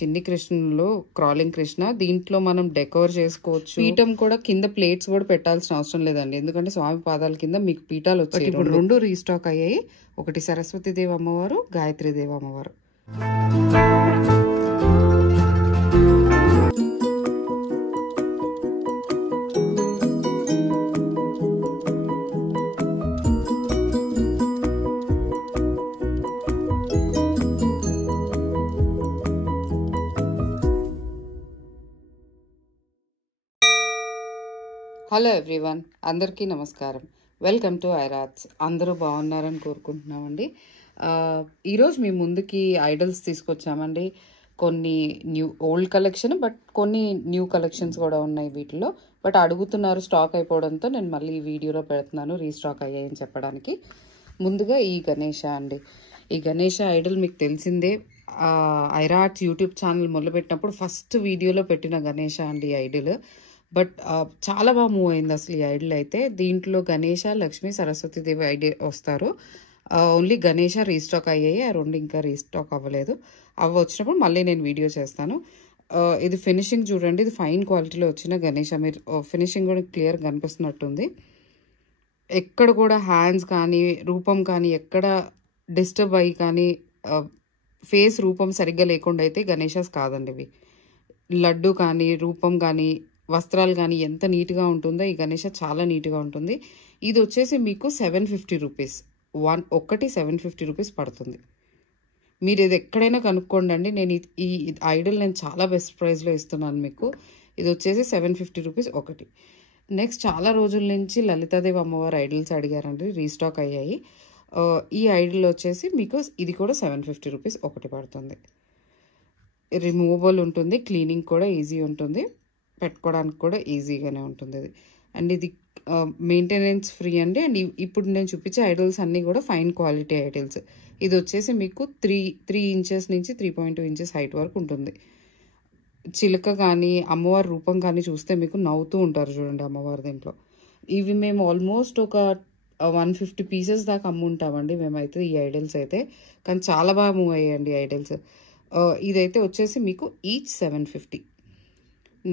చిన్ని కృష్ణలో క్రాలింగ్ కృష్ణ దీంట్లో మనం డెకోర్ చేసుకోవచ్చు. పీఠం కూడా కింద ప్లేట్స్ కూడా పెట్టాల్సిన అవసరం లేదండి, ఎందుకంటే స్వామి పాదాల కింద మీకు పీఠాలు వచ్చాయి. ఇప్పుడు రెండు రీస్టాక్ అయ్యాయి. ఒకటి సరస్వతీదేవి అమ్మవారు, గాయత్రీదేవి అమ్మవారు. హలో ఎవ్రీవన్, అందరికీ నమస్కారం. Welcome to iRats. అందరూ బాగున్నారని కోరుకుంటున్నామండి. ఈరోజు మీ ముందుకి ఐడల్స్ తీసుకొచ్చామండి. కొన్ని ఓల్డ్ కలెక్షన్, బట్ కొన్ని న్యూ కలెక్షన్స్ కూడా ఉన్నాయి వీటిలో. బట్ అడుగుతున్నారు, స్టాక్ అయిపోవడంతో నేను మళ్ళీ ఈ వీడియోలో పెడుతున్నాను రీస్టాక్ అయ్యాయని చెప్పడానికి. ముందుగా ఈ గణేష అండి. ఈ గణేష ఐడల్ మీకు తెలిసిందే. ఐరాట్స్ యూట్యూబ్ ఛానల్ మొదలుపెట్టినప్పుడు ఫస్ట్ వీడియోలో పెట్టిన గణేష అండి ఈ ఐడల్. బట్ చాలా బాగా మూవ్ అయింది అసలు ఈ ఐడల్ అయితే. దీంట్లో గణేష, లక్ష్మి, సరస్వతీదేవి ఐడి వస్తారు. ఓన్లీ గణేష రీస్టాక్ అయ్యాయి, ఆ రెండు ఇంకా రీస్టాక్ అవ్వలేదు. అవి వచ్చినప్పుడు మళ్ళీ నేను వీడియో చేస్తాను. ఇది ఫినిషింగ్ చూడండి, ఇది ఫైన్ క్వాలిటీలో వచ్చిన గణేష. మీరు ఫినిషింగ్ కూడా క్లియర్ కనిపిస్తున్నట్టుంది. ఎక్కడ కూడా హ్యాండ్స్ కానీ రూపం కానీ ఎక్కడ డిస్టర్బ్ అయ్యి కానీ ఫేస్ రూపం సరిగ్గా లేకుండా అయితే గణేషస్ కాదండి ఇవి. లడ్డు కానీ రూపం కానీ వస్త్రాలు కానీ ఎంత నీట్గా ఉంటుందో ఈ గణేష చాలా నీట్గా ఉంటుంది. ఇది వచ్చేసి మీకు 750 రూపీస్, ఒక్కటి 750 రూపీస్ పడుతుంది. మీరు ఇది ఎక్కడైనా కనుక్కోండి. నేను ఈ ఐడల్ నేను చాలా బెస్ట్ ప్రైస్లో ఇస్తున్నాను మీకు. ఇది వచ్చేసి 750 రూపీస్ ఒకటి. నెక్స్ట్ చాలా రోజుల నుంచి లలితాదేవి అమ్మవారు ఐడల్స్ అడిగారండి, రీస్టాక్ అయ్యాయి. ఈ ఐడల్ వచ్చేసి మీకు ఇది కూడా 750 రూపీస్ ఒకటి పడుతుంది. రిమూవబుల్ ఉంటుంది, క్లీనింగ్ కూడా ఈజీ ఉంటుంది, పెట్టుకోవడానికి కూడా ఈజీగానే ఉంటుంది ఇది. అండ్ ఇది మెయింటెనెన్స్ ఫ్రీ అండి. అండ్ ఇప్పుడు నేను చూపించే ఐడల్స్ అన్నీ కూడా ఫైన్ క్వాలిటీ ఐడల్స్. ఇది వచ్చేసి మీకు 3 ఇంచెస్ నుంచి 3.2 ఇంచెస్ హైట్ వరకు ఉంటుంది. చిలుక కానీ అమ్మవారి రూపం కానీ చూస్తే మీకు నవ్వుతూ ఉంటారు చూడండి అమ్మవారి దీంట్లో. ఇవి మేము ఆల్మోస్ట్ ఒక 150 పీసెస్ దాకా అమ్ముంటామండి మేమైతే ఈ ఐడల్స్ అయితే. కానీ చాలా బాగా మూవ్ అయ్యాయండి ఐడల్స్. ఇదైతే వచ్చేసి మీకు ఈచ్ 750.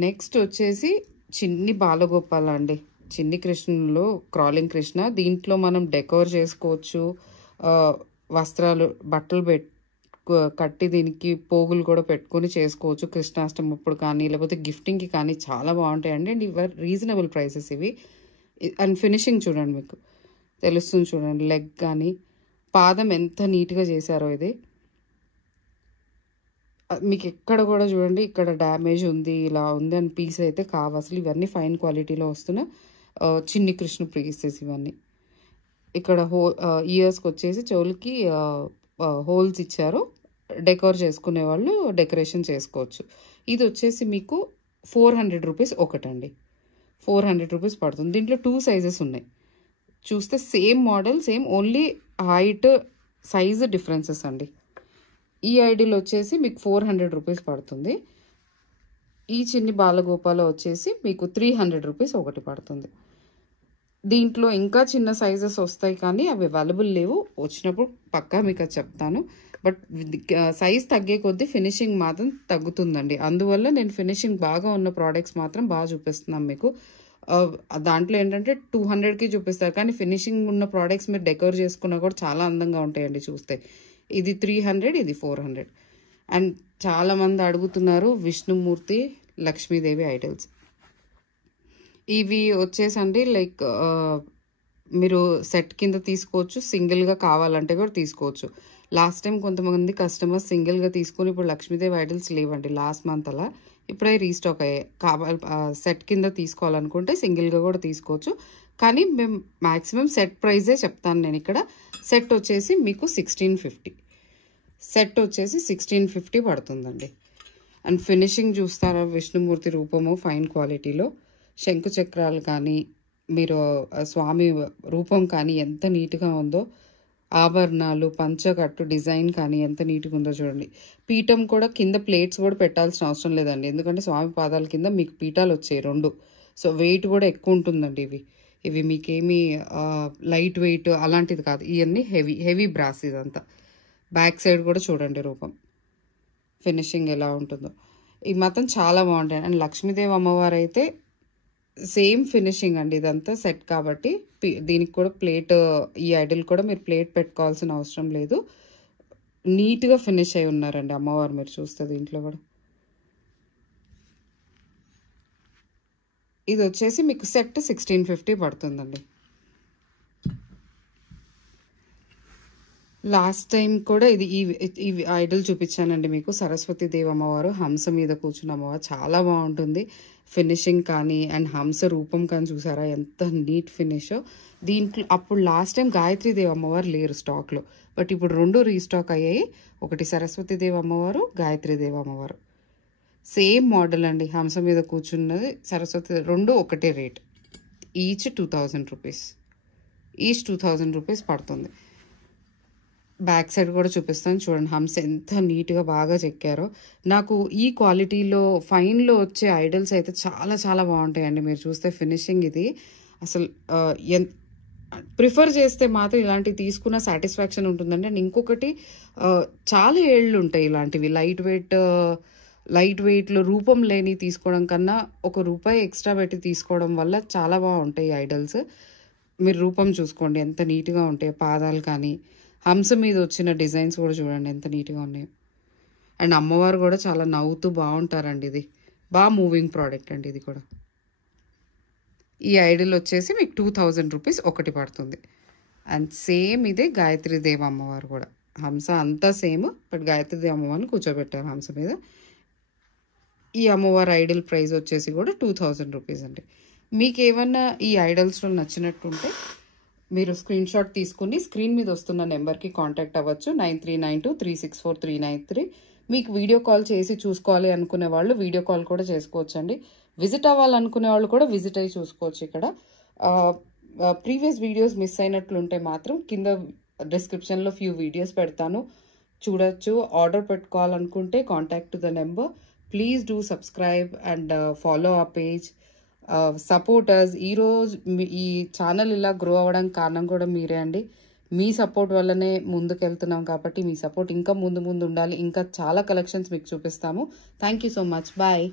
నెక్స్ట్ వచ్చేసి చిన్ని బాలగోపాల అండి. చిన్ని కృష్ణలో క్రాలింగ్ కృష్ణ దీంట్లో మనం డెకోర్ చేసుకోవచ్చు. వస్త్రాలు బట్టలు కట్టి దీనికి పోగులు కూడా పెట్టుకొని చేసుకోవచ్చు కృష్ణాష్టమి అప్పుడు కానీ, లేకపోతే గిఫ్టింగ్కి కానీ చాలా బాగుంటాయండి. అండ్ ఇవి రీజనబుల్ ప్రైసెస్ ఇవి. అండ్ ఫినిషింగ్ చూడండి, మీకు తెలుస్తుంది చూడండి. లెగ్ కానీ పాదం ఎంత నీట్గా చేశారో ఇది. మీకు ఎక్కడ కూడా చూడండి ఇక్కడ డ్యామేజ్ ఉంది, ఇలా ఉంది అని పీస్ అయితే కావు అసలు. ఇవన్నీ ఫైన్ క్వాలిటీలో వస్తున్న చిన్ని కృష్ణ పీసెస్ ఇవన్నీ. ఇక్కడ ఇయర్స్కి వచ్చేసి చెవులకి హోల్స్ ఇచ్చారు. డెకోర్ చేసుకునే వాళ్ళు డెకరేషన్ చేసుకోవచ్చు. ఇది వచ్చేసి మీకు 400 రూపీస్ ఒకటండి. 400 రూపీస్ పడుతుంది. దీంట్లో 2 సైజెస్ ఉన్నాయి. చూస్తే same model, same, only height size differences అండి. ఈ ఐడీలో వచ్చేసి మీకు 400 రూపీస్ పడుతుంది. ఈ చిన్ని బాలగోపాల వచ్చేసి మీకు 300 రూపీస్ ఒకటి పడుతుంది. దీంట్లో ఇంకా చిన్న సైజెస్ వస్తాయి కానీ అవి అవైలబుల్ లేవు. వచ్చినప్పుడు పక్కా మీకు అది చెప్తాను. బట్ సైజ్ తగ్గే కొద్దీ ఫినిషింగ్ మాత్రం తగ్గుతుందండి. అందువల్ల నేను ఫినిషింగ్ బాగా ఉన్న ప్రోడక్ట్స్ మాత్రం బాగా చూపిస్తున్నాను మీకు. దాంట్లో ఏంటంటే 200కి చూపిస్తారు, కానీ ఫినిషింగ్ ఉన్న ప్రోడక్ట్స్ మీరు డెకోర్ చేసుకున్నా కూడా చాలా అందంగా ఉంటాయండి చూస్తే. ఇది 300, ఇది 400. అండ్ చాలామంది అడుగుతున్నారు విష్ణుమూర్తి, లక్ష్మీదేవి ఐడల్స్. ఇవి వచ్చేసండి లైక్ మీరు సెట్ కింద తీసుకోవచ్చు, సింగిల్గా కావాలంటే కూడా తీసుకోవచ్చు. లాస్ట్ టైం కొంతమంది కస్టమర్స్ సింగిల్గా తీసుకొని ఇప్పుడు లక్ష్మీదేవి ఐడల్స్ లేవండి లాస్ట్ మంత్ అలా. ఇప్పుడే రీస్టాక్ అయ్యాయి. సెట్ కింద తీసుకోవాలనుకుంటే సింగిల్గా కూడా తీసుకోవచ్చు. కానీ మేము మ్యాక్సిమం సెట్ ప్రైజే చెప్తాను నేను ఇక్కడ. సెట్ వచ్చేసి మీకు 1650. సెట్ వచ్చేసి 1650 పడుతుందండి. అండ్ ఫినిషింగ్ చూస్తారా, విష్ణుమూర్తి రూపము ఫైన్ క్వాలిటీలో. శంకు చక్రాలు కానీ మీరు స్వామి రూపం కానీ ఎంత నీట్గా ఉందో. ఆభరణాలు, పంచకట్టు డిజైన్ కానీ ఎంత నీట్గా ఉందో చూడండి. పీఠం కూడా కింద ప్లేట్స్ కూడా పెట్టాల్సిన అవసరం లేదండి, ఎందుకంటే స్వామి పాదాల కింద మీకు పీఠాలు వచ్చాయి రెండు. సో వెయిట్ కూడా ఎక్కువ ఉంటుందండి ఇవి మీకేమీ లైట్ వెయిట్ అలాంటిది కాదు. ఇవన్నీ హెవీ బ్రాస్. ఇదంతా బ్యాక్ సైడ్ కూడా చూడండి రూపం. ఫినిషింగ్ ఎలా ఉంటుందో. ఈ మాత్రం చాలా బాగుంటాయి. అండ్ లక్ష్మీదేవి అమ్మవారు అయితే సేమ్ ఫినిషింగ్ అండి. ఇదంతా సెట్ కాబట్టి దీనికి కూడా ప్లేట్, ఈ ఐడల్ కూడా మీరు ప్లేట్ పెట్టుకోవాల్సిన అవసరం లేదు. నీట్గా ఫినిష్ అయి ఉన్నారండి అమ్మవారు. మీరు చూస్తే దీంట్లో కూడా ఇది వచ్చేసి మీకు సెట్ 1650 పడుతుందండి. లాస్ట్ టైం కూడా ఈ ఐడల్ చూపించానండి మీకు. సరస్వతి దేవి అమ్మవారు హంస మీద కూర్చున్న అమ్మవారు చాలా బాగుంటుంది ఫినిషింగ్ కానీ, అండ్ హంస రూపం కానీ చూసారా ఎంత నీట్ ఫినిష్. దీంట్లో అప్పుడు లాస్ట్ టైం గాయత్రి దేవి అమ్మవారు లేరు స్టాక్లో, బట్ ఇప్పుడు 2 రీస్టాక్ అయ్యాయి. ఒకటి సరస్వతి దేవి అమ్మవారు, గాయత్రి దేవి అమ్మవారు. సేమ్ మోడల్ అండి, హంస మీద కూర్చున్నది సరస్వతి, 2 ఒకటే rate. Each 2000 rupees, each 2000 rupees పడుతుంది. బ్యాక్ సైడ్ కూడా చూపిస్తాను చూడండి, హంస ఎంత నీట్గా బాగా చెక్కారో. నాకు ఈ క్వాలిటీలో ఫైన్లో వచ్చే ఐడల్స్ అయితే చాలా చాలా బాగుంటాయండి. మీరు చూస్తే ఫినిషింగ్ ఇది అసలు ప్రిఫర్ చేస్తే మాత్రం ఇలాంటివి తీసుకున్న సాటిస్ఫాక్షన్ ఉంటుందండి. అండ్ ఇంకొకటి చాలా ఏళ్ళు ఉంటాయి ఇలాంటివి. లైట్ వెయిట్లో రూపం లేని తీసుకోవడం కన్నా ₹1 ఎక్స్ట్రా పెట్టి తీసుకోవడం వల్ల చాలా బాగుంటాయి ఐడల్స్. మీరు రూపం చూసుకోండి ఎంత నీట్గా ఉంటాయి. పాదాలు కానీ, హంస మీద వచ్చిన డిజైన్స్ కూడా చూడండి ఎంత నీట్గా ఉన్నాయో. అండ్ అమ్మవారు కూడా చాలా నవ్వుతూ బాగుంటారండి. ఇది బాగా మూవింగ్ ప్రోడక్ట్ అండి ఇది కూడా. ఈ ఐడల్ వచ్చేసి మీకు 2000 రూపీస్ ఒకటి పడుతుంది. అండ్ సేమ్ ఇదే గాయత్రి దేవి అమ్మవారు కూడా. హంస అంతా సేమ్, బట్ గాయత్రి దేవి అమ్మవారిని కూర్చోబెట్టారు హంస మీద. ఈ అమ్మవారి ఐడల్ ప్రైస్ వచ్చేసి కూడా 2000 రూపీస్ అండి. మీకు ఏమన్నా ఈ ఐడల్స్లో నచ్చినట్టుంటే మీరు స్క్రీన్ షాట్ తీసుకుని స్క్రీన్ మీద వస్తున్న నెంబర్కి కాంటాక్ట్ అవ్వచ్చు. 9392364393. మీకు వీడియో కాల్ చేసి చూసుకోవాలి అనుకునే వాళ్ళు వీడియో కాల్ కూడా చేసుకోవచ్చు అండి. విజిట్ అవ్వాలనుకునే వాళ్ళు కూడా విజిట్ అయ్యి చూసుకోవచ్చు. ఇక్కడ ప్రీవియస్ వీడియోస్ మిస్ అయినట్లుంటే మాత్రం కింద డిస్క్రిప్షన్లో ఫ్యూ వీడియోస్ పెడతాను, చూడొచ్చు. ఆర్డర్ పెట్టుకోవాలనుకుంటే contact to the number. Please do subscribe and follow a page. Supporters, ఈరోజు ఈ ఛానల్ ఇలా గ్రో అవ్వడానికి కారణం కూడా మీరే అండి. మీ సపోర్ట్ వల్లనే ముందుకెళ్తున్నాం కాబట్టి మీ సపోర్ట్ ఇంకా ముందు ఉండాలి. ఇంకా చాలా కలెక్షన్స్ మీకు చూపిస్తాము. Thank you so much. Bye.